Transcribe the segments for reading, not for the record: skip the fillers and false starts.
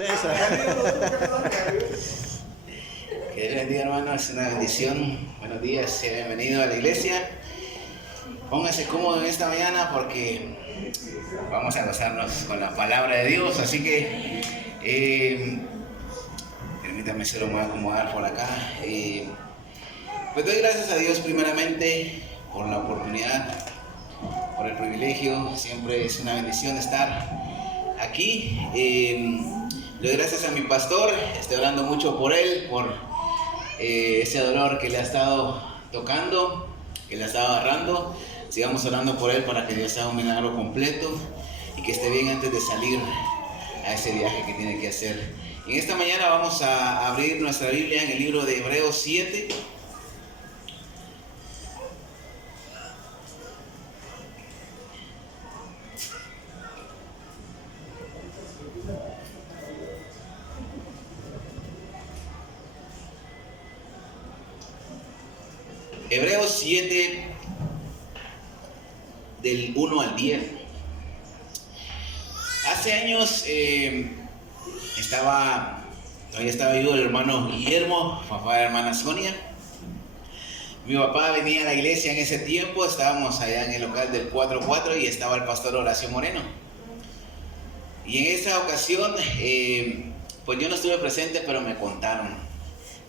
Esa. Que Dios bendiga, hermano, es una bendición. Buenos días, sea bienvenido a la iglesia. Póngase cómodo en esta mañana porque vamos a gozarnos con la palabra de Dios. Así que permítame se lo voy a acomodar por acá. Pues doy gracias a Dios primeramente por la oportunidad, por el privilegio. Siempre es una bendición estar aquí. Le doy gracias a mi pastor, estoy orando mucho por él, por ese dolor que le ha estado tocando, que le ha estado agarrando. Sigamos orando por él para que Dios haga un milagro completo y que esté bien antes de salir a ese viaje que tiene que hacer. En esta mañana vamos a abrir nuestra Biblia en el libro de Hebreos 7. Hebreos 7, del 1 al 10. Hace años todavía estaba vivo el hermano Guillermo, papá de la hermana Sonia. Mi papá venía a la iglesia en ese tiempo, estábamos allá en el local del 4-4 y estaba el pastor Horacio Moreno. Y en esa ocasión, pues yo no estuve presente, pero me contaron.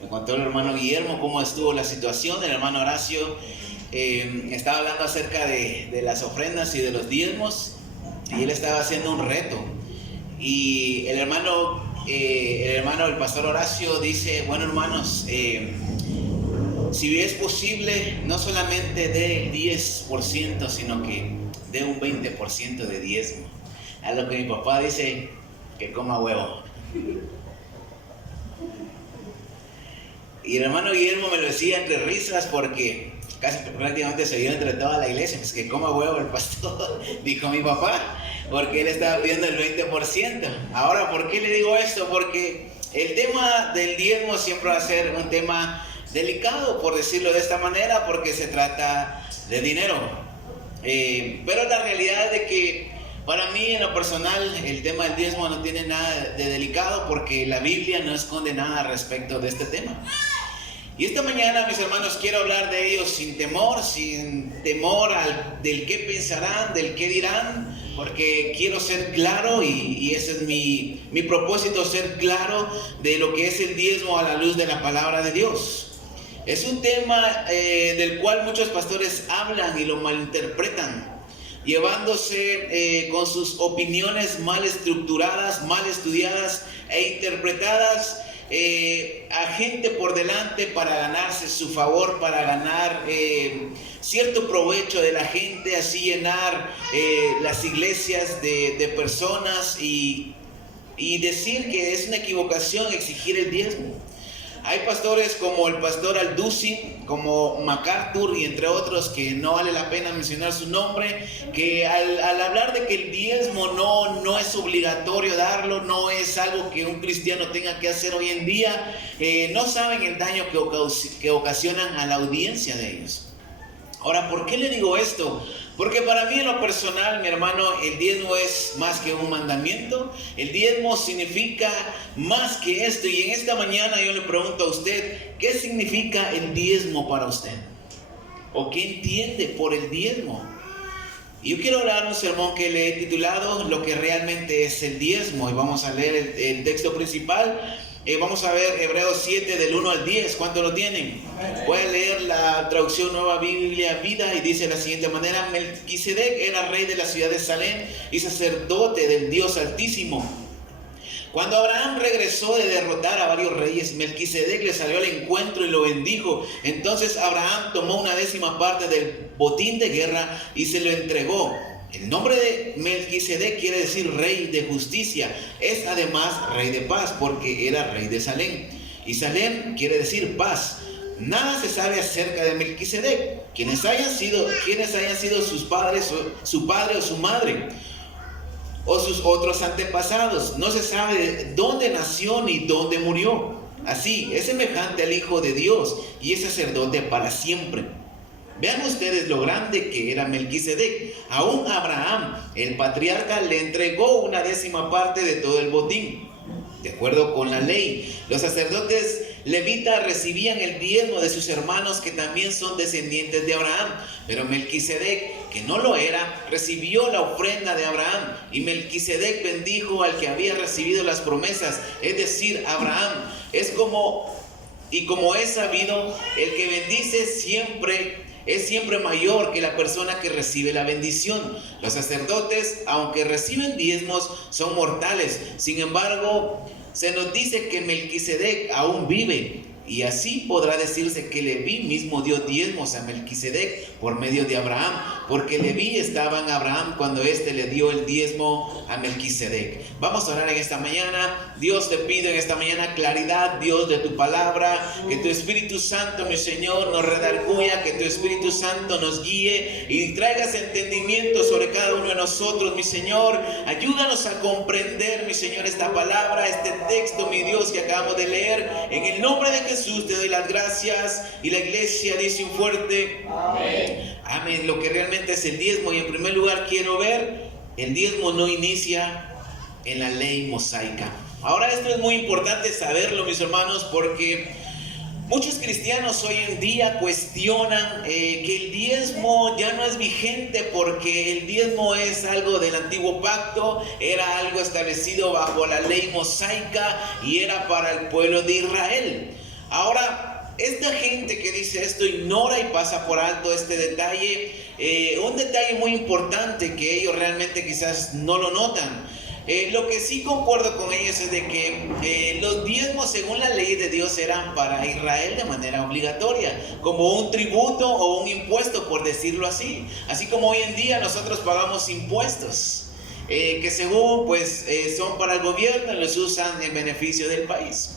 Me contó el hermano Guillermo cómo estuvo la situación. El hermano Horacio estaba hablando acerca de las ofrendas y de los diezmos, y él estaba haciendo un reto. Y el pastor Horacio dice: bueno, hermanos, si es posible, no solamente dé el 10%, sino que dé un 20% de diezmo. A lo que mi papá dice: que coma huevo. Y el hermano Guillermo me lo decía entre risas porque casi prácticamente se vio entre toda la iglesia. Pues que coma huevo el pastor, dijo mi papá, porque él estaba pidiendo el 20%. Ahora, ¿por qué le digo esto? Porque el tema del diezmo siempre va a ser un tema delicado, por decirlo de esta manera, porque se trata de dinero. Pero la realidad es de que para mí, en lo personal, el tema del diezmo no tiene nada de delicado, porque la Biblia no esconde nada respecto de este tema. Y esta mañana, mis hermanos, quiero hablar de ellos sin temor del qué pensarán, del qué dirán, porque quiero ser claro y ese es mi propósito, ser claro de lo que es el diezmo a la luz de la palabra de Dios. Es un tema del cual muchos pastores hablan y lo malinterpretan, llevándose con sus opiniones mal estructuradas, mal estudiadas e interpretadas a gente por delante para ganarse su favor, para ganar cierto provecho de la gente, así llenar las iglesias de personas y decir que es una equivocación exigir el diezmo. Hay pastores como el pastor Alducin, como MacArthur y entre otros, que no vale la pena mencionar su nombre, que al hablar de que el diezmo no es obligatorio darlo, no es algo que un cristiano tenga que hacer hoy en día, no saben el daño que ocasionan a la audiencia de ellos. Ahora, ¿por qué le digo esto? Porque para mí, en lo personal, mi hermano, el diezmo es más que un mandamiento. El diezmo significa más que esto. Y en esta mañana yo le pregunto a usted: ¿qué significa el diezmo para usted? ¿O qué entiende por el diezmo? Y yo quiero hablar un sermón que le he titulado Lo que realmente es el diezmo. Y vamos a leer el texto principal. Vamos a ver Hebreos 7 del 1 al 10. ¿Cuántos lo tienen? Voy a leer la traducción Nueva Biblia Vida y dice de la siguiente manera: Melquisedec era rey de la ciudad de Salem y sacerdote del Dios Altísimo. Cuando Abraham regresó de derrotar a varios reyes, Melquisedec le salió al encuentro y lo bendijo. Entonces Abraham tomó una 10ª parte del botín de guerra y se lo entregó. El nombre de Melquisedec quiere decir rey de justicia. Es además rey de paz, porque era rey de Salem. Y Salem quiere decir paz. Nada se sabe acerca de Melquisedec, quienes hayan sido sus padres, su padre o su madre, o sus otros antepasados. No se sabe dónde nació ni dónde murió. Así, es semejante al Hijo de Dios y es sacerdote para siempre. Vean ustedes lo grande que era Melquisedec. Aún Abraham, el patriarca, le entregó una 10ª parte de todo el botín. De acuerdo con la ley, los sacerdotes levitas recibían el diezmo de sus hermanos que también son descendientes de Abraham. Pero Melquisedec, que no lo era, recibió la ofrenda de Abraham. Y Melquisedec bendijo al que había recibido las promesas, es decir, Abraham. Como es sabido, el que bendice es siempre mayor que la persona que recibe la bendición. Los sacerdotes, aunque reciben diezmos, son mortales. Sin embargo, se nos dice que Melquisedec aún vive. Y así podrá decirse que Leví mismo dio diezmos a Melquisedec por medio de Abraham, porque Leví estaba en Abraham cuando éste le dio el diezmo a Melquisedec. Vamos a orar en esta mañana. Dios, te pido en esta mañana claridad, Dios, de tu palabra, que tu Espíritu Santo, mi Señor, nos redarguya, que tu Espíritu Santo nos guíe y traigas entendimiento sobre cada uno de nosotros, mi Señor. Ayúdanos a comprender, mi Señor, esta palabra, este texto, mi Dios, que acabamos de leer. En el nombre de Jesús te doy las gracias. Y la iglesia dice un fuerte amén. Amén. Lo que realmente es el diezmo. Y en primer lugar quiero ver, el diezmo no inicia en la ley mosaica. Ahora esto es muy importante saberlo, mis hermanos, porque muchos cristianos hoy en día cuestionan que el diezmo ya no es vigente, porque el diezmo es algo del antiguo pacto, era algo establecido bajo la ley mosaica y era para el pueblo de Israel. Ahora, esta gente que dice esto ignora y pasa por alto este detalle, un detalle muy importante que ellos realmente quizás no lo notan. Lo que sí concuerdo con ellos es de que los diezmos según la ley de Dios eran para Israel de manera obligatoria, como un tributo o un impuesto, por decirlo así. Así como hoy en día nosotros pagamos impuestos que según son para el gobierno y los usan en beneficio del país.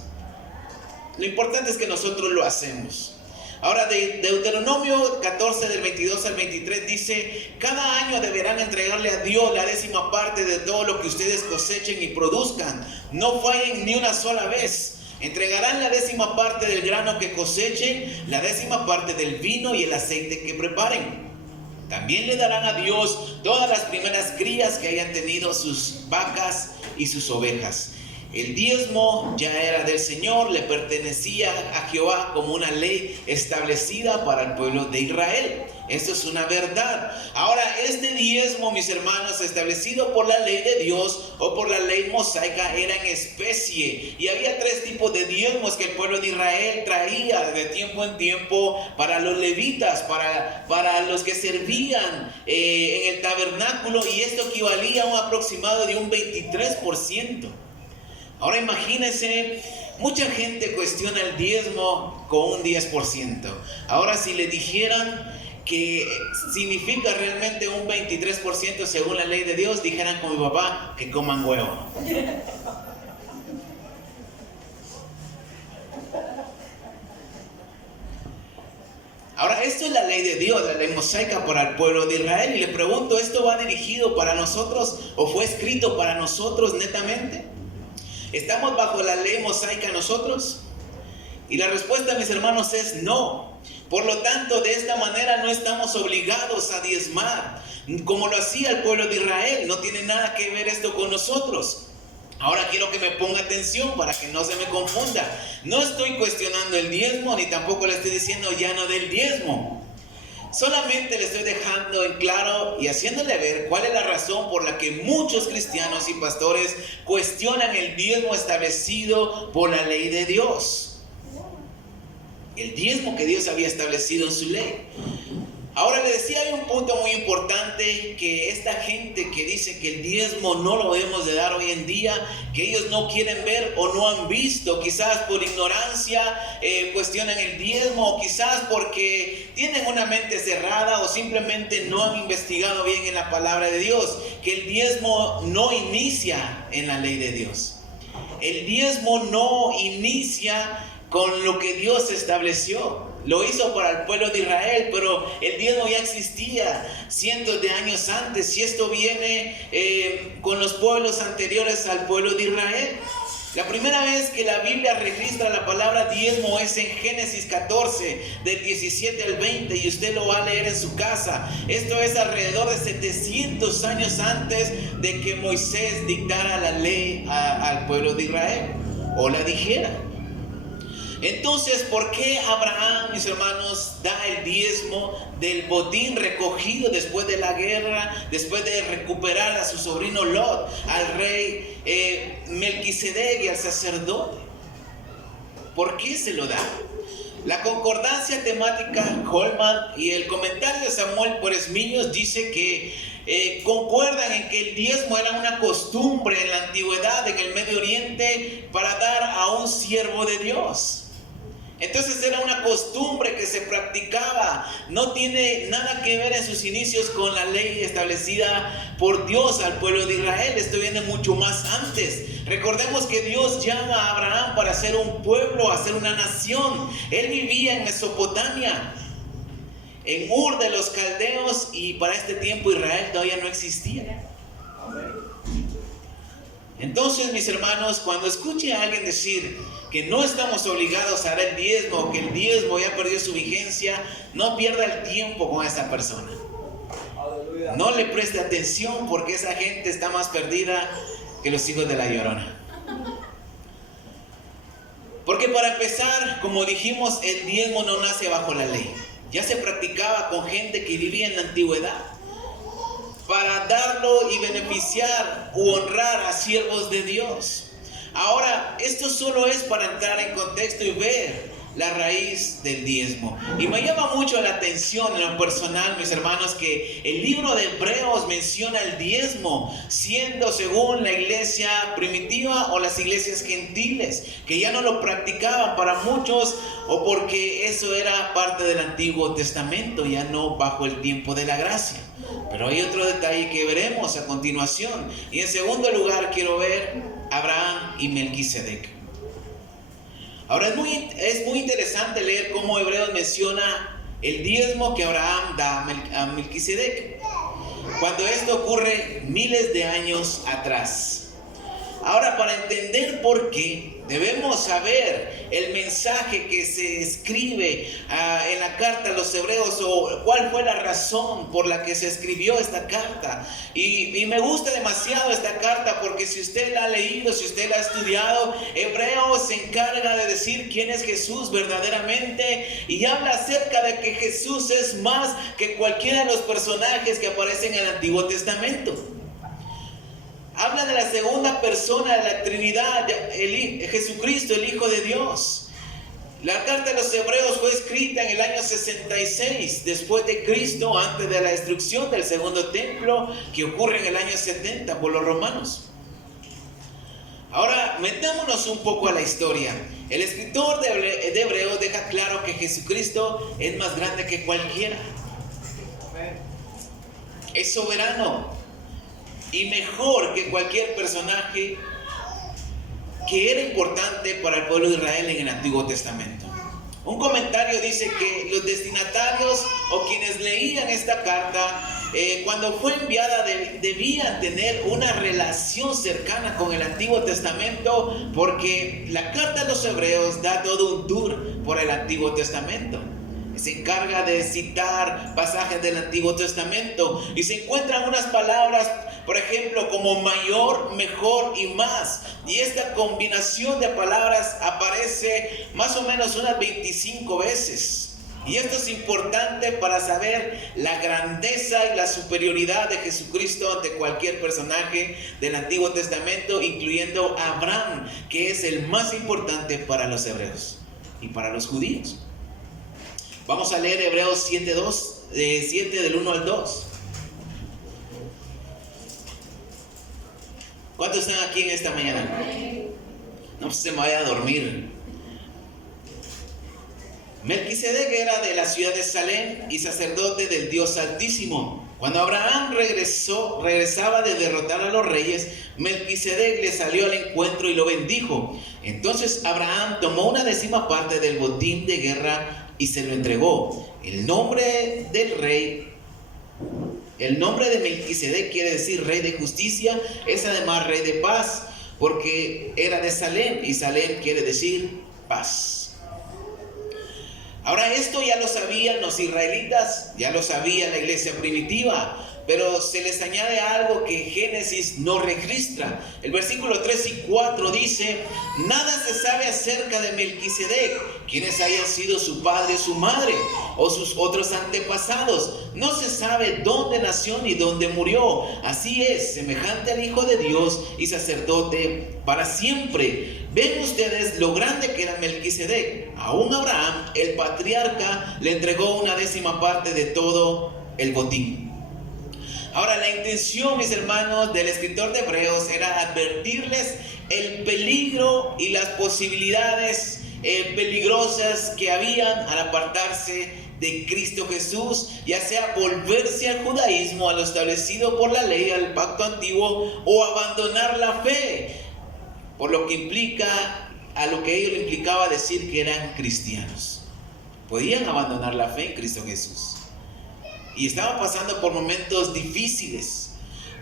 Lo importante es que nosotros lo hacemos. Ahora, de Deuteronomio 14 del 22 al 23 dice: cada año deberán entregarle a Dios la 10ª parte de todo lo que ustedes cosechen y produzcan. No fallen ni una sola vez. Entregarán la 10ª parte del grano que cosechen, la 10ª parte del vino y el aceite que preparen. También le darán a Dios todas las primeras crías que hayan tenido sus vacas y sus ovejas. El diezmo ya era del Señor, le pertenecía a Jehová como una ley establecida para el pueblo de Israel. Esto es una verdad. Ahora, este diezmo, mis hermanos, establecido por la ley de Dios o por la ley mosaica, era en especie. Y había 3 tipos de diezmos que el pueblo de Israel traía de tiempo en tiempo para los levitas, para los que servían en el tabernáculo, y esto equivalía a un aproximado de un 23%. Ahora imagínense, mucha gente cuestiona el diezmo con un 10%. Ahora si le dijeran que significa realmente un 23% según la ley de Dios, dijeran con mi papá que coman huevo. Ahora, esto es la ley de Dios, la ley mosaica para el pueblo de Israel. Y le pregunto, ¿esto va dirigido para nosotros o fue escrito para nosotros netamente? ¿Estamos bajo la ley mosaica nosotros? Y la respuesta, mis hermanos, es no. Por lo tanto, de esta manera no estamos obligados a diezmar, como lo hacía el pueblo de Israel. No tiene nada que ver esto con nosotros. Ahora quiero que me ponga atención para que no se me confunda. No estoy cuestionando el diezmo, ni tampoco le estoy diciendo ya no del diezmo. Solamente le estoy dejando en claro y haciéndole ver cuál es la razón por la que muchos cristianos y pastores cuestionan el diezmo establecido por la ley de Dios. El diezmo que Dios había establecido en su ley. Ahora le decía, hay un punto muy importante, que esta gente que dice que el diezmo no lo debemos de dar hoy en día, que ellos no quieren ver o no han visto, quizás por ignorancia cuestionan el diezmo, o quizás porque tienen una mente cerrada o simplemente no han investigado bien en la palabra de Dios, que el diezmo no inicia en la ley de Dios. El diezmo no inicia con lo que Dios estableció. Lo hizo para el pueblo de Israel, pero el diezmo ya existía cientos de años antes, y esto viene con los pueblos anteriores al pueblo de Israel. La primera vez que la Biblia registra la palabra diezmo es en Génesis 14, del 17 al 20, y usted lo va a leer en su casa. Esto es alrededor de 700 años antes de que Moisés dictara la ley al pueblo de Israel, o la dijera. Entonces, ¿por qué Abraham, mis hermanos, da el diezmo del botín recogido después de la guerra, después de recuperar a su sobrino Lot, al rey Melquisedec y al sacerdote? ¿Por qué se lo da? La concordancia temática Holman y el comentario de Samuel Pueresmiños dice que concuerdan en que el diezmo era una costumbre en la antigüedad en el Medio Oriente para dar a un siervo de Dios. Entonces era una costumbre que se practicaba, no tiene nada que ver en sus inicios con la ley establecida por Dios al pueblo de Israel. Esto viene mucho más antes. Recordemos que Dios llama a Abraham para ser un pueblo, hacer una nación. Él vivía en Mesopotamia, en Ur de los Caldeos, y para este tiempo Israel todavía no existía. Entonces, mis hermanos, cuando escuche a alguien decir que no estamos obligados a dar el diezmo, o que el diezmo ya perdió su vigencia, no pierda el tiempo con esa persona. No le preste atención, porque esa gente está más perdida que los hijos de la Llorona. Porque para empezar, como dijimos, el diezmo no nace bajo la ley. Ya se practicaba con gente que vivía en la antigüedad, para darlo y beneficiar u honrar a siervos de Dios. Ahora, esto solo es para entrar en contexto y ver la raíz del diezmo. Y me llama mucho la atención en lo personal, mis hermanos, que el libro de Hebreos menciona el diezmo, siendo según la iglesia primitiva o las iglesias gentiles, que ya no lo practicaban para muchos, o porque eso era parte del Antiguo Testamento, ya no bajo el tiempo de la gracia. Pero hay otro detalle que veremos a continuación. Y en segundo lugar quiero ver Abraham y Melquisedec. Ahora es muy interesante leer cómo Hebreos menciona el diezmo que Abraham da a Melquisedec, cuando esto ocurre miles de años atrás. Ahora, para entender por qué, debemos saber el mensaje que se escribe en la carta a los hebreos, o cuál fue la razón por la que se escribió esta carta. Y me gusta demasiado esta carta, porque si usted la ha leído, si usted la ha estudiado, Hebreos se encarga de decir quién es Jesús verdaderamente, y habla acerca de que Jesús es más que cualquiera de los personajes que aparecen en el Antiguo Testamento. Habla de la segunda persona de la Trinidad, Jesucristo, el Hijo de Dios. La carta de los Hebreos fue escrita en el año 66 después de Cristo, antes de la destrucción del segundo templo, que ocurre en el año 70 por los romanos. Ahora, metámonos un poco a la historia. El escritor de Hebreos deja claro que Jesucristo es más grande que cualquiera. Es soberano y mejor que cualquier personaje que era importante para el pueblo de Israel en el Antiguo Testamento. Un comentario dice que los destinatarios o quienes leían esta carta, cuando fue enviada, debían tener una relación cercana con el Antiguo Testamento, porque la carta de los Hebreos da todo un tour por el Antiguo Testamento. Se encarga de citar pasajes del Antiguo Testamento, y se encuentran unas palabras, por ejemplo, como mayor, mejor y más. Y esta combinación de palabras aparece más o menos unas 25 veces. Y esto es importante para saber la grandeza y la superioridad de Jesucristo ante cualquier personaje del Antiguo Testamento, incluyendo a Abraham, que es el más importante para los hebreos y para los judíos. Vamos a leer Hebreos 7 del 1 al 2. ¿Cuántos están aquí en esta mañana? No se me vaya a dormir. Melquisedec era de la ciudad de Salem y sacerdote del Dios Altísimo. Cuando Abraham regresaba de derrotar a los reyes, Melquisedec le salió al encuentro y lo bendijo. Entonces Abraham tomó una 10ª parte del botín de guerra y se lo entregó. El nombre de Melquisedec quiere decir rey de justicia, es además rey de paz, porque era de Salem, y Salem quiere decir paz. Ahora, esto ya lo sabían los israelitas, ya lo sabía la iglesia primitiva, pero se les añade algo que Génesis no registra. El versículo 3 y 4 dice: nada se sabe acerca de Melquisedec, quiénes hayan sido su padre o su madre, o sus otros antepasados. No se sabe dónde nació ni dónde murió. Así es, semejante al Hijo de Dios y sacerdote para siempre. Ven ustedes lo grande que era Melquisedec. Aún Abraham, el patriarca, le entregó una 10ª parte de todo el botín. Ahora, la intención, mis hermanos, del escritor de Hebreos era advertirles el peligro y las posibilidades peligrosas que habían al apartarse de Cristo Jesús, ya sea volverse al judaísmo, a lo establecido por la ley, al pacto antiguo, o abandonar la fe, por lo que implica, a lo que ello le implicaba decir que eran cristianos. Podían abandonar la fe en Cristo Jesús. Y estaban pasando por momentos difíciles.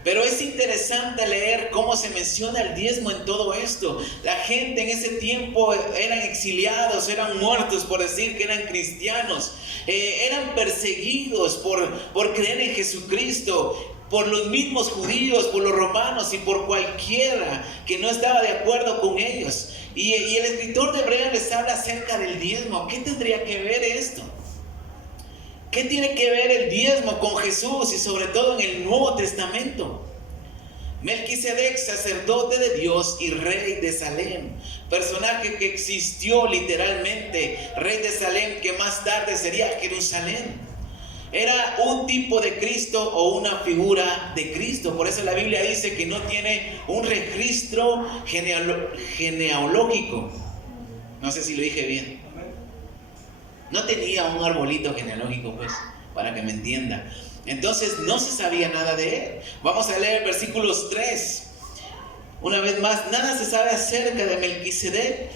Pero es interesante leer cómo se menciona el diezmo en todo esto. La gente en ese tiempo eran exiliados, eran muertos por decir que eran cristianos. Eran perseguidos por creer en Jesucristo, por los mismos judíos, por los romanos y por cualquiera que no estaba de acuerdo con ellos. Y el escritor de Hebreos les habla acerca del diezmo. ¿Qué tendría que ver esto? ¿Qué tiene que ver el diezmo con Jesús y sobre todo en el Nuevo Testamento? Melquisedec, sacerdote de Dios y rey de Salem, personaje que existió literalmente, rey de Salem, que más tarde sería Jerusalén. Era un tipo de Cristo o una figura de Cristo. Por eso la Biblia dice que no tiene un registro genealógico. No sé si lo dije bien. No tenía un arbolito genealógico, pues, para que me entienda. Entonces no se sabía nada de él. Vamos a leer versículos 3. Una vez más, nada se sabe acerca de Melquisedec,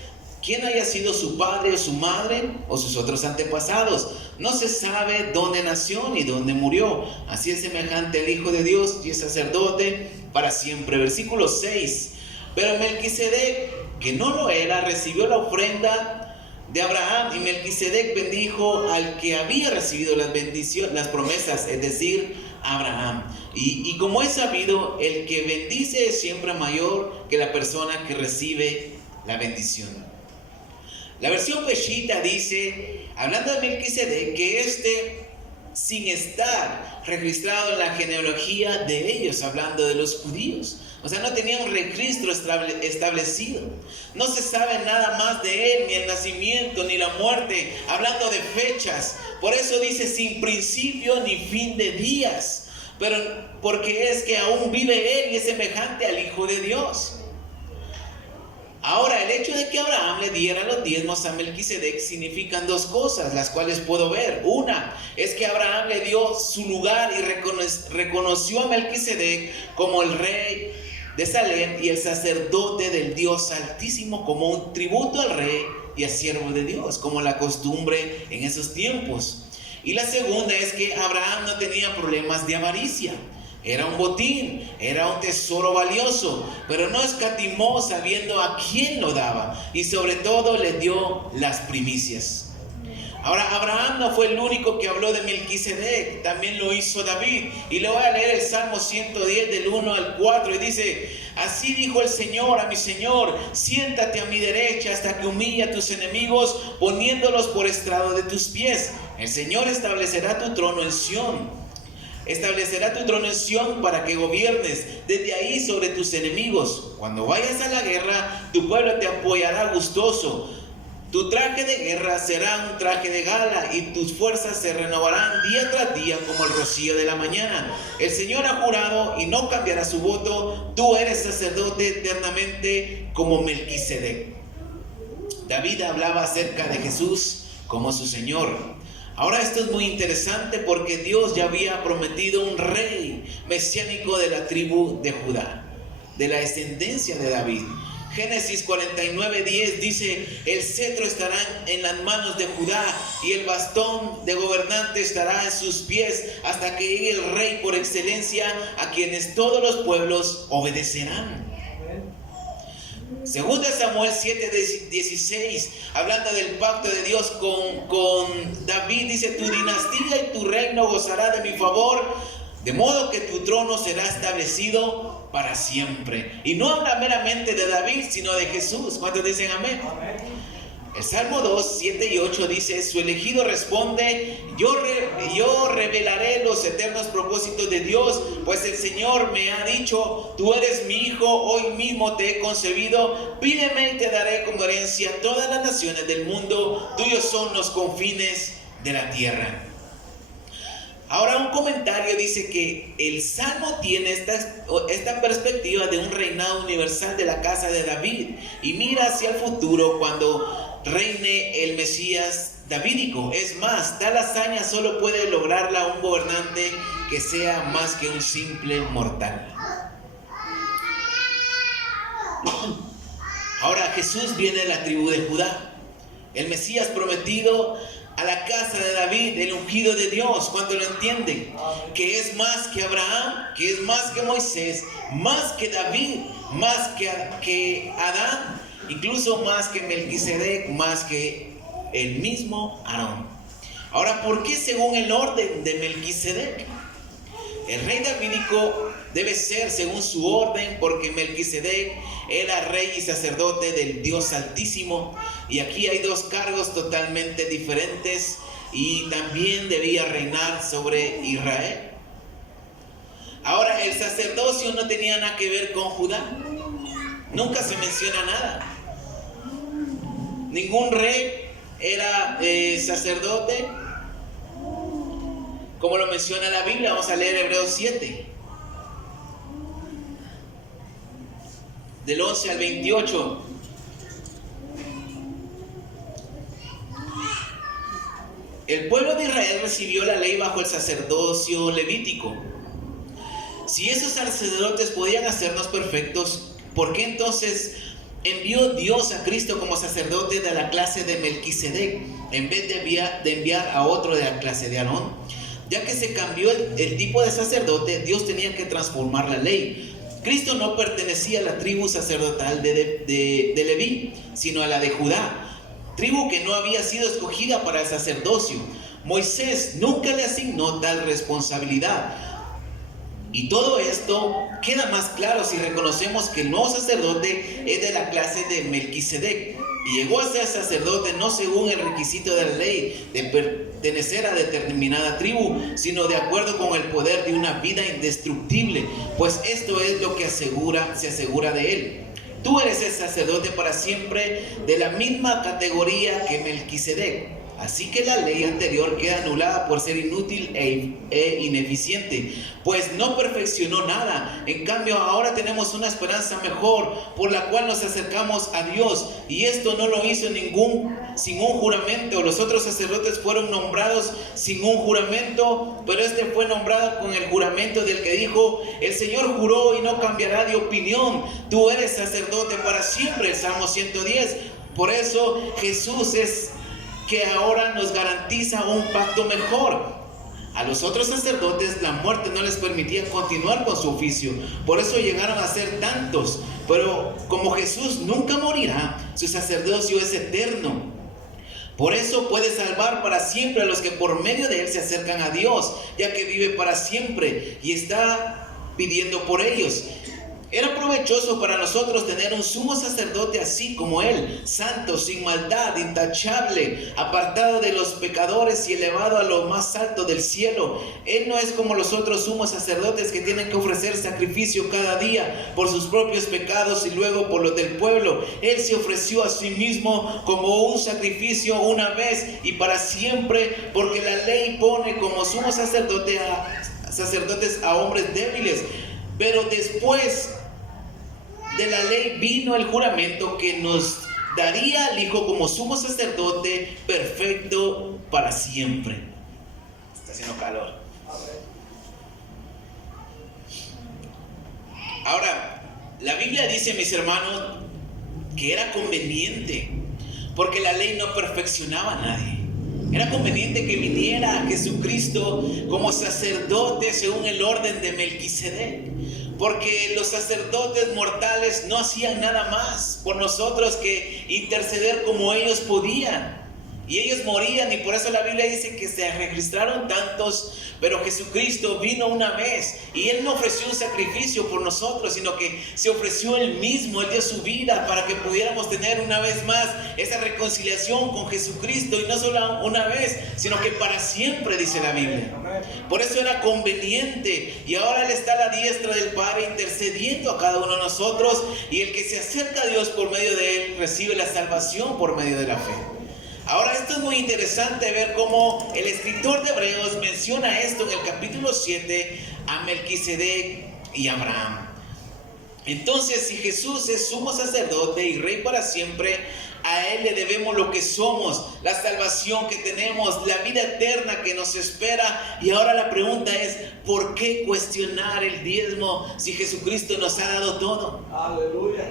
quién haya sido su padre o su madre o sus otros antepasados. No se sabe dónde nació ni dónde murió. Así es semejante al Hijo de Dios y es sacerdote para siempre. Versículo 6. Pero Melquisedec, que no lo era, recibió la ofrenda de Abraham, y Melquisedec bendijo al que había recibido las bendiciones, las promesas, es decir, Abraham. Y como es sabido, el que bendice es siempre mayor que la persona que recibe la bendición. La versión Peshitta dice, hablando de Melquisedec, que sin estar registrado en la genealogía de ellos, hablando de los judíos, o sea, no tenía un registro establecido. No se sabe nada más de él, ni el nacimiento, ni la muerte, hablando de fechas. Por eso dice sin principio ni fin de días. Pero porque es que aún vive él y es semejante al Hijo de Dios. Ahora, el hecho de que Abraham le diera los diezmos a Melquisedec significan dos cosas, las cuales puedo ver. Una, es que Abraham le dio su lugar y reconoció a Melquisedec como el rey de Salem y el sacerdote del Dios Altísimo, como un tributo al rey y al siervo de Dios, como la costumbre en esos tiempos. Y la segunda es que Abraham no tenía problemas de avaricia. Era un botín, era un tesoro valioso, pero no escatimó sabiendo a quién lo daba, y sobre todo le dio las primicias. Ahora, Abraham no fue el único que habló de Melquisedec, también lo hizo David. Y le voy a leer el Salmo 110 del 1 al 4 y dice: así dijo el Señor a mi Señor, siéntate a mi derecha hasta que humille a tus enemigos, poniéndolos por estrado de tus pies. El Señor establecerá tu trono en Sión. Establecerá tu trono en Sión para que gobiernes desde ahí sobre tus enemigos. Cuando vayas a la guerra, tu pueblo te apoyará gustoso. Tu traje de guerra será un traje de gala y tus fuerzas se renovarán día tras día como el rocío de la mañana. El Señor ha jurado y no cambiará su voto. Tú eres sacerdote eternamente como Melquisedec. David hablaba acerca de Jesús como su Señor. Ahora esto es muy interesante porque Dios ya había prometido un rey mesiánico de la tribu de Judá, de la descendencia de David. Génesis 49:10 dice: el cetro estará en las manos de Judá y el bastón de gobernante estará en sus pies hasta que llegue el rey por excelencia a quienes todos los pueblos obedecerán. Segunda Samuel 7:16, hablando del pacto de Dios con David, dice: tu dinastía y tu reino gozará de mi favor, de modo que tu trono será establecido para siempre. Y no habla meramente de David, sino de Jesús. ¿Cuántos dicen amén? Amén. El Salmo 2, 7 y 8 dice: su elegido responde: yo revelaré los eternos propósitos de Dios, pues el Señor me ha dicho: tú eres mi hijo, hoy mismo te he concebido, pídeme y te daré como herencia todas las naciones del mundo, tuyos son los confines de la tierra. Ahora, un comentario dice que el Salmo tiene esta perspectiva de un reinado universal de la casa de David y mira hacia el futuro cuando reine el Mesías davídico. Es más, tal hazaña solo puede lograrla un gobernante que sea más que un simple mortal. Ahora, Jesús viene de la tribu de Judá, el Mesías prometido a la casa de David, el ungido de Dios. ¿Cuánto lo entienden? Que es más que Abraham, que es más que Moisés, más que David, más que Adán, incluso más que Melquisedec, más que el mismo Aarón. Ahora, ¿por qué según el orden de Melquisedec? El rey davídico debe ser según su orden, porque Melquisedec era rey y sacerdote del Dios Altísimo, y aquí hay dos cargos totalmente diferentes, y también debía reinar sobre Israel. Ahora, el sacerdocio no tenía nada que ver con Judá, nunca se menciona nada. Ningún rey era sacerdote, como lo menciona la Biblia. Vamos a leer Hebreos 7, del 11 al 28. El pueblo de Israel recibió la ley bajo el sacerdocio levítico. Si esos sacerdotes podían hacernos perfectos, ¿por qué entonces envió Dios a Cristo como sacerdote de la clase de Melquisedec en vez de enviar a otro de la clase de Aarón? Ya que se cambió el tipo de sacerdote, Dios tenía que transformar la ley. Cristo no pertenecía a la tribu sacerdotal de Leví, sino a la de Judá, tribu que no había sido escogida para el sacerdocio. Moisés nunca le asignó tal responsabilidad. Y todo esto queda más claro si reconocemos que el nuevo sacerdote es de la clase de Melquisedec y llegó a ser sacerdote no según el requisito de la ley de pertenecer a determinada tribu, sino de acuerdo con el poder de una vida indestructible, pues esto es lo que se asegura de él. Tú eres el sacerdote para siempre, de la misma categoría que Melquisedec. Así que la ley anterior queda anulada por ser inútil e ineficiente, pues no perfeccionó nada. En cambio, ahora tenemos una esperanza mejor por la cual nos acercamos a Dios, y esto no lo hizo sin un juramento. Los otros sacerdotes fueron nombrados sin un juramento, pero este fue nombrado con el juramento del que dijo: el Señor juró y no cambiará de opinión, tú eres sacerdote para siempre. El Salmo 110. Por eso Jesús es que ahora nos garantiza un pacto mejor. A los otros sacerdotes la muerte no les permitía continuar con su oficio, por eso llegaron a ser tantos. Pero como Jesús nunca morirá, su sacerdocio es eterno. Por eso puede salvar para siempre a los que por medio de él se acercan a Dios, ya que vive para siempre y está pidiendo por ellos. Era provechoso para nosotros tener un sumo sacerdote así como él, santo, sin maldad, intachable, apartado de los pecadores y elevado a lo más alto del cielo. Él no es como los otros sumos sacerdotes que tienen que ofrecer sacrificio cada día por sus propios pecados y luego por los del pueblo. Él se ofreció a sí mismo como un sacrificio una vez y para siempre, porque la ley pone como sumo sacerdotes a hombres débiles. Pero después de la ley vino el juramento que nos daría al Hijo como sumo sacerdote perfecto para siempre. Está haciendo calor. Ahora, la Biblia dice, mis hermanos, que era conveniente, porque la ley no perfeccionaba a nadie. Era conveniente que viniera Jesucristo como sacerdote según el orden de Melquisedec. porque los sacerdotes mortales no hacían nada más por nosotros que interceder como ellos podían. Y ellos morían, y por eso la Biblia dice que se registraron tantos, pero Jesucristo vino una vez y Él no ofreció un sacrificio por nosotros, sino que se ofreció Él mismo. Él dio su vida para que pudiéramos tener una vez más esa reconciliación con Jesucristo, y no solo una vez, sino que para siempre, dice la Biblia. Por eso era conveniente, y ahora Él está a la diestra del Padre intercediendo a cada uno de nosotros, y el que se acerca a Dios por medio de Él recibe la salvación por medio de la fe. Ahora, esto es muy interesante ver cómo el escritor de Hebreos menciona esto en el capítulo 7 a Melquisedec y Abraham. Entonces, si Jesús es sumo sacerdote y rey para siempre, a Él le debemos lo que somos, la salvación que tenemos, la vida eterna que nos espera. Y ahora la pregunta es, ¿por qué cuestionar el diezmo si Jesucristo nos ha dado todo? Aleluya.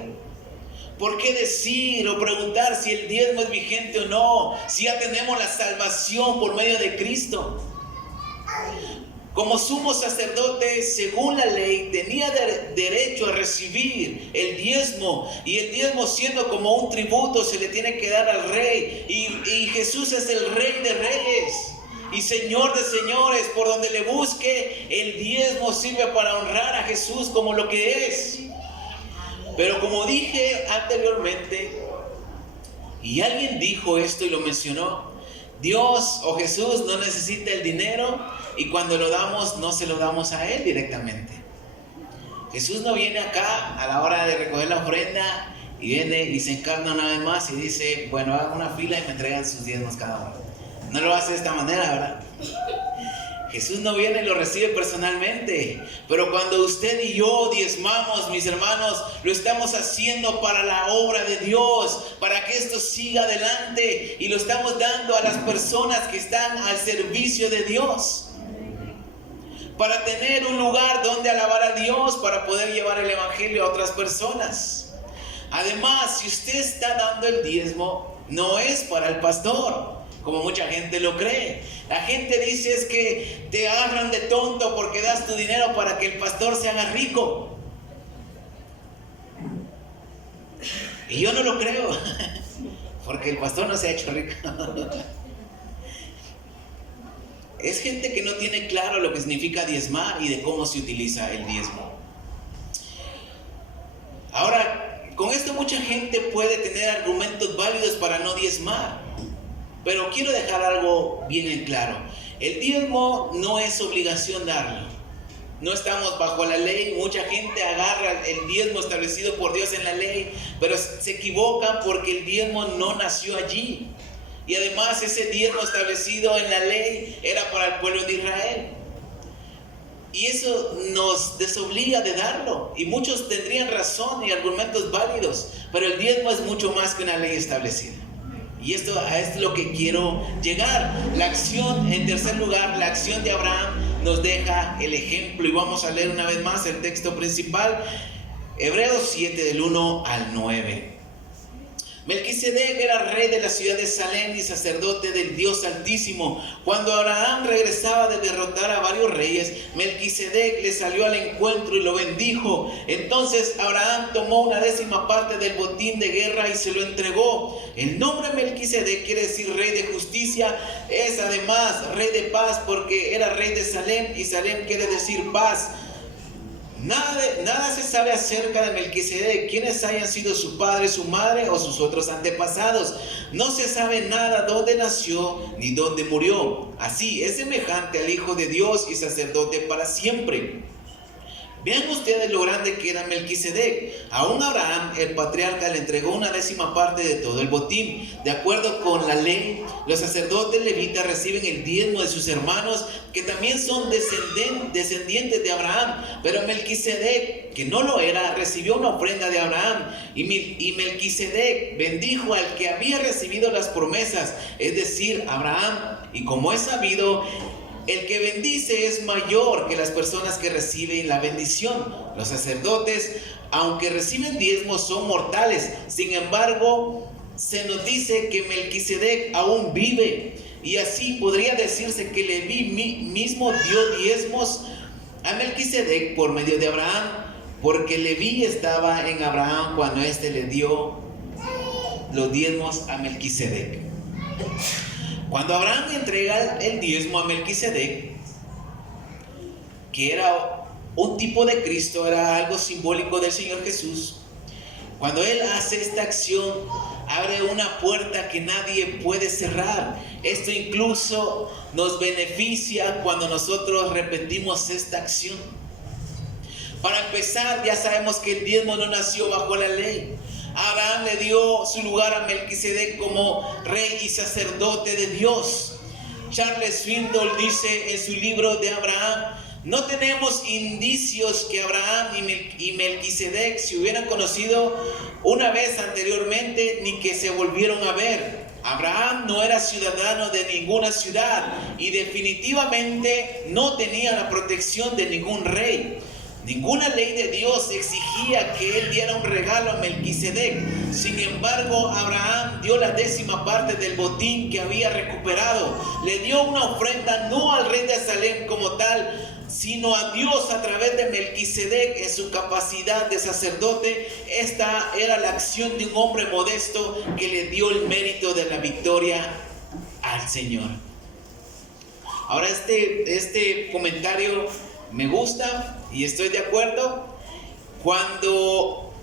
¿Por qué decir o preguntar si el diezmo es vigente o no, si ya tenemos la salvación por medio de Cristo? Como sumo sacerdote, según la ley, tenía derecho a recibir el diezmo, y el diezmo, siendo como un tributo, se le tiene que dar al rey, y Jesús es el Rey de Reyes y Señor de señores. Por donde le busque, el diezmo sirve para honrar a Jesús como lo que es. Pero como dije anteriormente, y alguien dijo esto y lo mencionó, Dios o Jesús no necesita el dinero, y cuando lo damos, no se lo damos a Él directamente. Jesús no viene acá a la hora de recoger la ofrenda y viene y se encarna una vez más y dice, bueno, hagan una fila y me entregan sus diezmos cada uno. No lo hace de esta manera, ¿verdad? Jesús no viene y lo recibe personalmente, pero cuando usted y yo diezmamos, mis hermanos, lo estamos haciendo para la obra de Dios, para que esto siga adelante, y lo estamos dando a las personas que están al servicio de Dios, para tener un lugar donde alabar a Dios, para poder llevar el evangelio a otras personas. Además, si usted está dando el diezmo, no es para el pastor, como mucha gente lo cree. La gente dice es que te agarran de tonto porque das tu dinero para que el pastor se haga rico. Y yo no lo creo, porque el pastor no se ha hecho rico. Es gente que no tiene claro lo que significa diezmar y de cómo se utiliza el diezmo. Ahora, con esto mucha gente puede tener argumentos válidos para no diezmar. Pero quiero dejar algo bien en claro. El diezmo no es obligación darlo. No estamos bajo la ley. Mucha gente agarra el diezmo establecido por Dios en la ley, pero se equivocan porque el diezmo no nació allí. Y además ese diezmo establecido en la ley era para el pueblo de Israel. Y eso nos desobliga de darlo. Y muchos tendrían razón y argumentos válidos, pero el diezmo es mucho más que una ley establecida. Y esto es lo que quiero llegar. La acción, en tercer lugar, la acción de Abraham nos deja el ejemplo. Y vamos a leer una vez más el texto principal. Hebreos 7 del 1 al 9. Melquisedec era rey de la ciudad de Salem y sacerdote del Dios Altísimo. Cuando Abraham regresaba de derrotar a varios reyes, Melquisedec le salió al encuentro y lo bendijo. Entonces Abraham tomó una 10ª parte del botín de guerra y se lo entregó. El nombre Melquisedec quiere decir rey de justicia. Es además rey de paz porque era rey de Salem, y Salem quiere decir paz. Nada se sabe acerca de Melquisedec, quiénes hayan sido su padre, su madre o sus otros antepasados. No se sabe nada dónde nació ni dónde murió. Así es semejante al Hijo de Dios y sacerdote para siempre. Vean ustedes lo grande que era Melquisedec. Aún Abraham, el patriarca, le entregó una 10ª parte de todo el botín. De acuerdo con la ley, los sacerdotes levitas reciben el diezmo de sus hermanos, que también son descendientes de Abraham. Pero Melquisedec, que no lo era, recibió una ofrenda de Abraham. Y Melquisedec bendijo al que había recibido las promesas, es decir, Abraham. Y como es sabido, el que bendice es mayor que las personas que reciben la bendición. Los sacerdotes, aunque reciben diezmos, son mortales. Sin embargo, se nos dice que Melquisedec aún vive. Y así podría decirse que Leví mismo dio diezmos a Melquisedec por medio de Abraham. porque Leví estaba en Abraham cuando éste le dio los diezmos a Melquisedec. Cuando Abraham entrega el diezmo a Melquisedec, que era un tipo de Cristo, era algo simbólico del Señor Jesús, cuando él hace esta acción, abre una puerta que nadie puede cerrar. Esto incluso nos beneficia cuando nosotros repetimos esta acción. Para empezar, ya sabemos que el diezmo no nació bajo la ley. Abraham le dio su lugar a Melquisedec como rey y sacerdote de Dios. Charles Swindoll dice en su libro de Abraham: no tenemos indicios que Abraham y Melquisedec se hubieran conocido una vez anteriormente, ni que se volvieron a ver. Abraham no era ciudadano de ninguna ciudad y definitivamente no tenía la protección de ningún rey. Ninguna ley de Dios exigía que él diera un regalo a Melquisedec. Sin embargo, Abraham dio la 10ª parte del botín que había recuperado. Le dio una ofrenda no al rey de Salem como tal, sino a Dios a través de Melquisedec en su capacidad de sacerdote. Esta era la acción de un hombre modesto que le dio el mérito de la victoria al Señor. Ahora este comentario me gusta y estoy de acuerdo. Cuando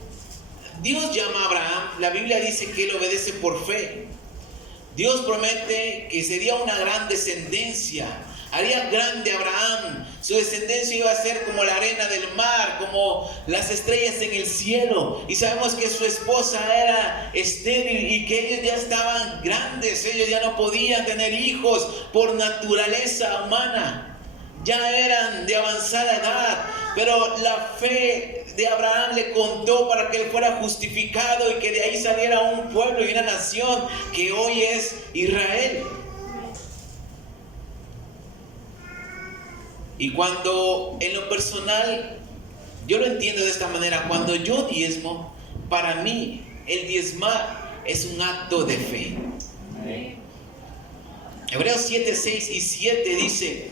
Dios llama a Abraham, la Biblia dice que él obedece por fe. Dios promete que sería una gran descendencia. Haría grande a Abraham. Su descendencia iba a ser como la arena del mar, como las estrellas en el cielo. Y sabemos que su esposa era estéril y que ellos ya estaban grandes. Ellos ya no podían tener hijos por naturaleza humana. Ya eran de avanzada edad. Pero la fe de Abraham le contó para que él fuera justificado y que de ahí saliera un pueblo y una nación que hoy es Israel. Y cuando en lo personal, yo lo entiendo de esta manera, cuando yo diezmo, para mí el diezmar es un acto de fe. Hebreos 7, 6 y 7 dice: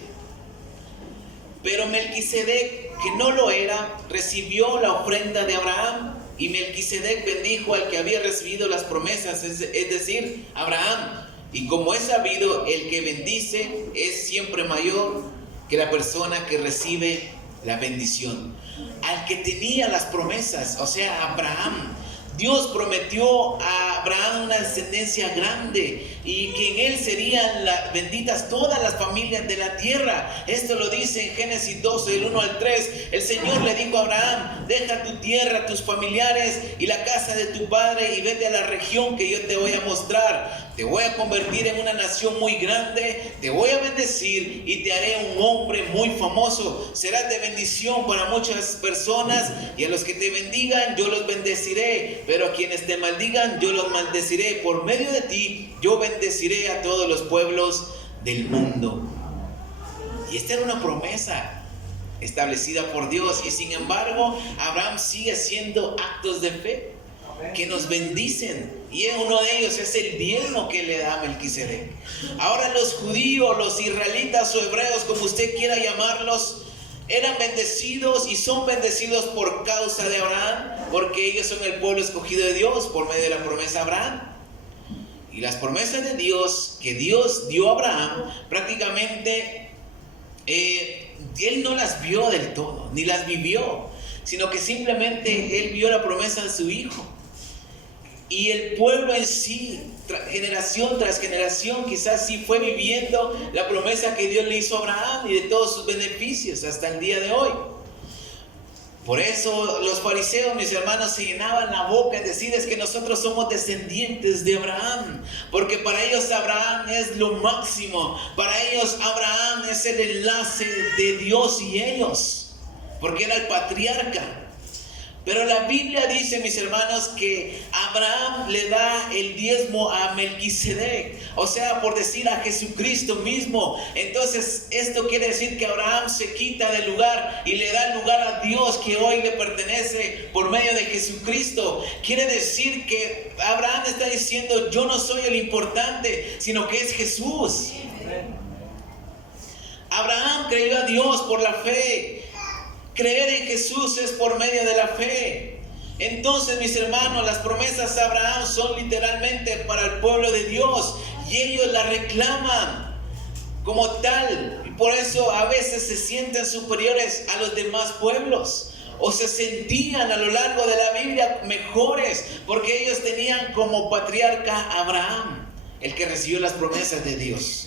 pero Melquisedec, que no lo era, recibió la ofrenda de Abraham, y Melquisedec bendijo al que había recibido las promesas, es decir, Abraham. Y como es sabido, el que bendice es siempre mayor que la persona que recibe la bendición. Al que tenía las promesas, o sea, Abraham. Dios prometió a Abraham una descendencia grande y que en él serían benditas todas las familias de la tierra. Esto lo dice en Génesis 12, del 1 al 3. El Señor le dijo a Abraham: deja tu tierra, tus familiares y la casa de tu padre y vete a la región que yo te voy a mostrar. Te voy a convertir en una nación muy grande, te voy a bendecir y te haré un hombre muy famoso. Serás de bendición para muchas personas, y a los que te bendigan yo los bendeciré, pero a quienes te maldigan yo los maldeciré. Por medio de ti yo bendeciré a todos los pueblos del mundo. Y esta era una promesa establecida por Dios, y sin embargo Abraham sigue haciendo actos de fe que nos bendicen, y uno de ellos es el diezmo que le da a Melquisedec. Ahora los judíos, los israelitas o hebreos, como usted quiera llamarlos, eran bendecidos y son bendecidos por causa de Abraham, porque ellos son el pueblo escogido de Dios por medio de la promesa a Abraham. Y las promesas de Dios que Dios dio a Abraham, prácticamente él no las vio del todo, ni las vivió, sino que simplemente él vio la promesa de su hijo. Y el pueblo en sí, generación tras generación, quizás sí fue viviendo la promesa que Dios le hizo a Abraham y de todos sus beneficios hasta el día de hoy. Por eso los fariseos, mis hermanos, se llenaban la boca en decir: es que nosotros somos descendientes de Abraham, porque para ellos Abraham es lo máximo, para ellos Abraham es el enlace de Dios y ellos, porque era el patriarca. Pero la Biblia dice, mis hermanos, que Abraham le da el diezmo a Melquisedec, o sea, por decir, a Jesucristo mismo. Entonces esto quiere decir que Abraham se quita del lugar y le da el lugar a Dios que hoy le pertenece por medio de Jesucristo. Quiere decir que Abraham está diciendo: yo no soy el importante, sino que es Jesús. Abraham creyó a Dios por la fe. Creer en Jesús es por medio de la fe. Entonces, mis hermanos, las promesas de Abraham son literalmente para el pueblo de Dios y ellos las reclaman como tal. Y por eso a veces se sienten superiores a los demás pueblos, o se sentían a lo largo de la Biblia mejores, porque ellos tenían como patriarca a Abraham, el que recibió las promesas de Dios.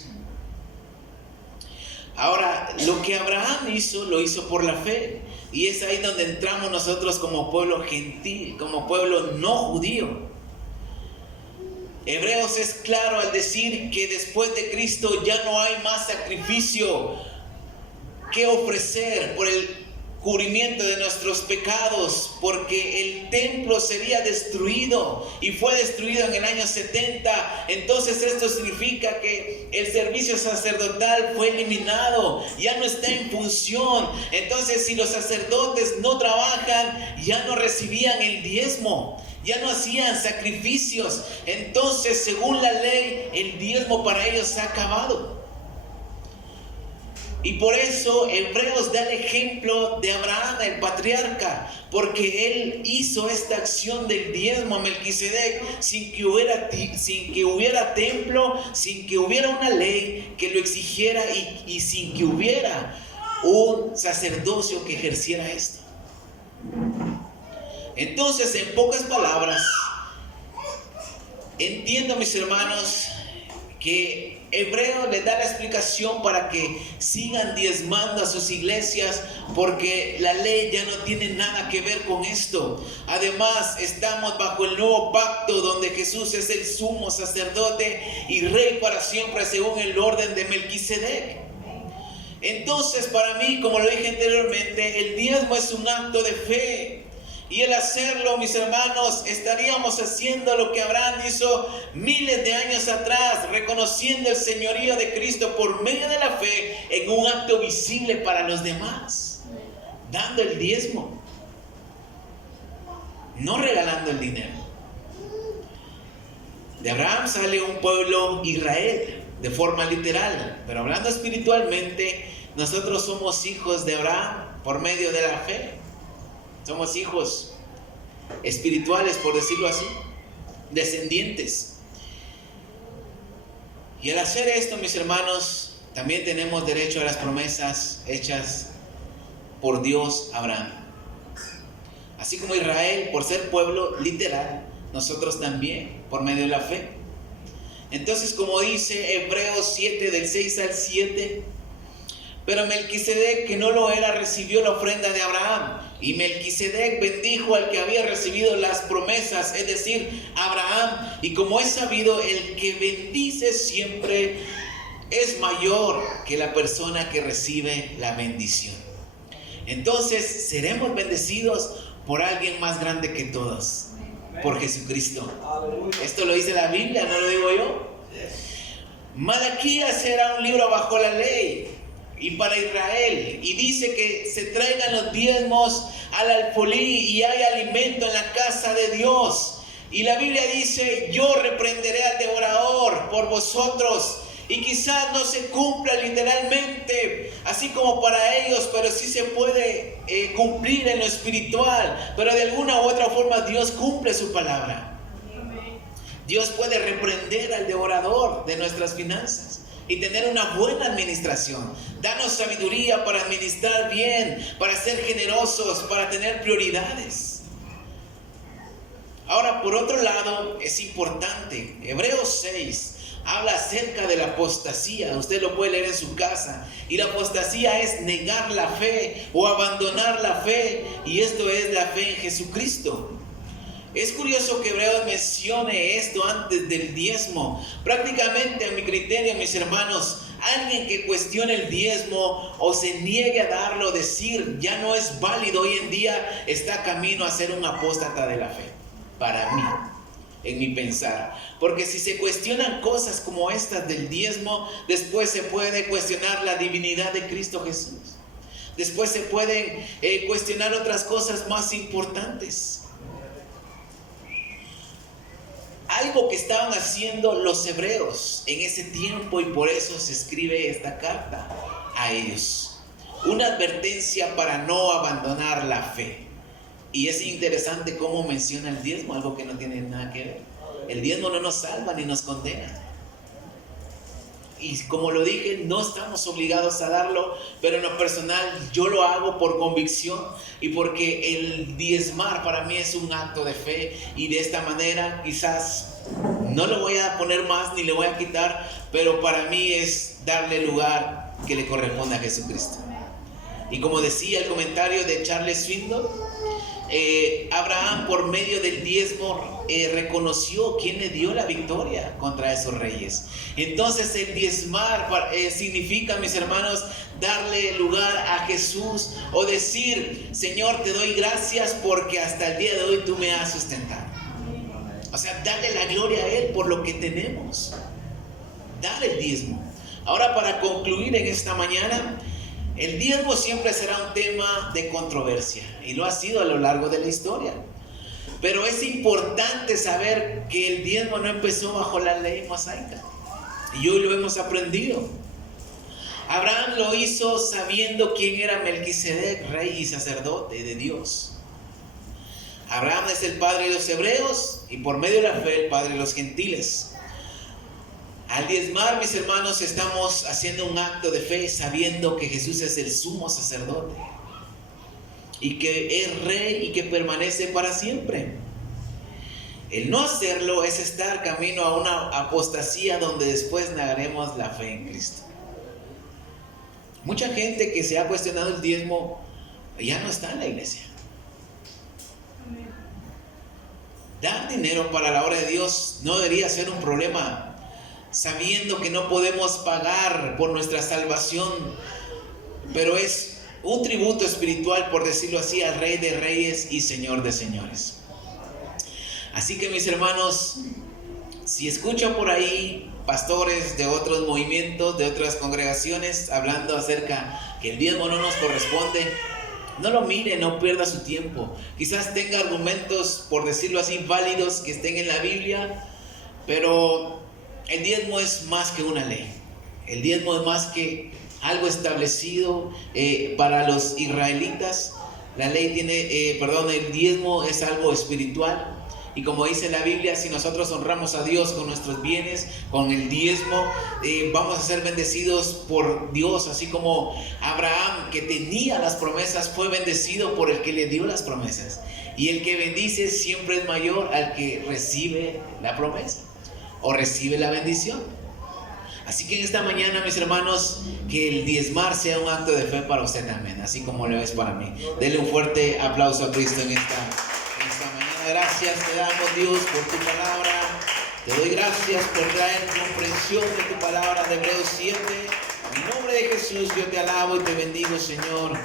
Ahora, lo que Abraham hizo, lo hizo por la fe. Y es ahí donde entramos nosotros como pueblo gentil, como pueblo no judío. Hebreos es claro al decir que después de Cristo ya no hay más sacrificio que ofrecer por el cubrimiento de nuestros pecados, porque el templo sería destruido y fue destruido en el año 70. Entonces esto significa que el servicio sacerdotal fue eliminado, ya no está en función. Entonces, si los sacerdotes no trabajan, ya no recibían el diezmo, ya no hacían sacrificios. Entonces, según la ley, el diezmo para ellos se ha acabado. Y por eso Hebreos da el ejemplo de Abraham, el patriarca, porque él hizo esta acción del diezmo a Melquisedec sin que hubiera templo, sin que hubiera una ley que lo exigiera y sin que hubiera un sacerdocio que ejerciera esto. Entonces, en pocas palabras, entiendo, mis hermanos, que Hebreo les da la explicación para que sigan diezmando a sus iglesias, porque la ley ya no tiene nada que ver con esto. Además, estamos bajo el nuevo pacto donde Jesús es el sumo sacerdote y rey para siempre según el orden de Melquisedec. Entonces, para mí, como lo dije anteriormente, el diezmo es un acto de fe. Y el hacerlo, mis hermanos, estaríamos haciendo lo que Abraham hizo miles de años atrás, reconociendo el señorío de Cristo por medio de la fe en un acto visible para los demás, dando el diezmo, no regalando el dinero. De Abraham sale un pueblo Israel, de forma literal, pero hablando espiritualmente, nosotros somos hijos de Abraham por medio de la fe. Somos hijos espirituales, por decirlo así, descendientes. Y al hacer esto, mis hermanos, también tenemos derecho a las promesas hechas por Dios a Abraham. Así como Israel, por ser pueblo literal, nosotros también, por medio de la fe. Entonces, como dice Hebreos 7, del 6 al 7, pero Melquisedec, que no lo era, recibió la ofrenda de Abraham. Y Melquisedec bendijo al que había recibido las promesas, es decir, Abraham. Y como es sabido, el que bendice siempre es mayor que la persona que recibe la bendición. Entonces, seremos bendecidos por alguien más grande que todos, por Jesucristo. Esto lo dice la Biblia, no lo digo yo. Malaquías era un libro bajo la ley y para Israel, y dice que se traigan los diezmos al alfolí y hay alimento en la casa de Dios. Y la Biblia dice: yo reprenderé al devorador por vosotros. Y quizás no se cumpla literalmente, así como para ellos, pero sí se puede cumplir en lo espiritual. Pero de alguna u otra forma Dios cumple su palabra. Dios puede reprender al devorador de nuestras finanzas y tener una buena administración. Danos sabiduría para administrar bien, para ser generosos, para tener prioridades. Ahora, por otro lado, es importante, Hebreos 6 habla acerca de la apostasía. Usted lo puede leer en su casa. Y la apostasía es negar la fe o abandonar la fe. Y esto es la fe en Jesucristo. Es curioso que Hebreos mencione esto antes del diezmo. Prácticamente, a mi criterio, mis hermanos, alguien que cuestione el diezmo o se niegue a darlo, decir ya no es válido hoy en día, está camino a ser un apóstata de la fe. Para mí, en mi pensar. Porque si se cuestionan cosas como estas del diezmo, después se puede cuestionar la divinidad de Cristo Jesús. Después se pueden cuestionar otras cosas más importantes. Algo que estaban haciendo los hebreos en ese tiempo, y por eso se escribe esta carta a ellos. una advertencia para no abandonar la fe. Y es interesante cómo menciona el diezmo, algo que no tiene nada que ver. El diezmo no nos salva ni nos condena. Y como lo dije, no estamos obligados a darlo, pero en lo personal yo lo hago por convicción y porque el diezmar para mí es un acto de fe. Y de esta manera quizás no lo voy a poner más ni le voy a quitar, pero para mí es darle el lugar que le corresponde a Jesucristo. Y como decía el comentario de Charles Swindoll, Abraham por medio del diezmo reconoció quién le dio la victoria contra esos reyes. Entonces el diezmar significa, mis hermanos, darle lugar a Jesús o decir: Señor, te doy gracias porque hasta el día de hoy tú me has sustentado. O sea, darle la gloria a Él por lo que tenemos. Dar el diezmo. Ahora, para concluir en esta mañana, el diezmo siempre será un tema de controversia y lo ha sido a lo largo de la historia. Pero es importante saber que el diezmo no empezó bajo la ley mosaica y hoy lo hemos aprendido. Abraham lo hizo sabiendo quién era Melquisedec, rey y sacerdote de Dios. Abraham es el padre de los hebreos y por medio de la fe el padre de los gentiles. Al diezmar, mis hermanos, estamos haciendo un acto de fe sabiendo que Jesús es el sumo sacerdote y que es rey y que permanece para siempre. El no hacerlo es estar camino a una apostasía donde después negaremos la fe en Cristo. Mucha gente que se ha cuestionado el diezmo ya no está en la iglesia. Dar dinero para la obra de Dios no debería ser un problema, sabiendo que no podemos pagar por nuestra salvación, pero es un tributo espiritual, por decirlo así, al Rey de Reyes y Señor de Señores. Así que, mis hermanos, si escuchan por ahí pastores de otros movimientos, de otras congregaciones, hablando acerca que el diezmo no nos corresponde, no lo mire, no pierda su tiempo. Quizás tenga argumentos, por decirlo así, válidos que estén en la Biblia, pero el diezmo es más que una ley. El diezmo es más que algo establecido para los israelitas. La ley el diezmo es algo espiritual. Y como dice la Biblia, si nosotros honramos a Dios con nuestros bienes, con el diezmo, vamos a ser bendecidos por Dios. Así como Abraham, que tenía las promesas, fue bendecido por el que le dio las promesas. Y el que bendice siempre es mayor al que recibe la promesa o recibe la bendición. Así que en esta mañana, mis hermanos, que el diezmar sea un acto de fe para usted también, así como lo es para mí. Denle un fuerte aplauso a Cristo en esta mañana. Gracias te damos, Dios, por tu palabra. Te doy gracias por traer comprensión de tu palabra de Hebreos 7. En nombre de Jesús yo te alabo y te bendigo, Señor.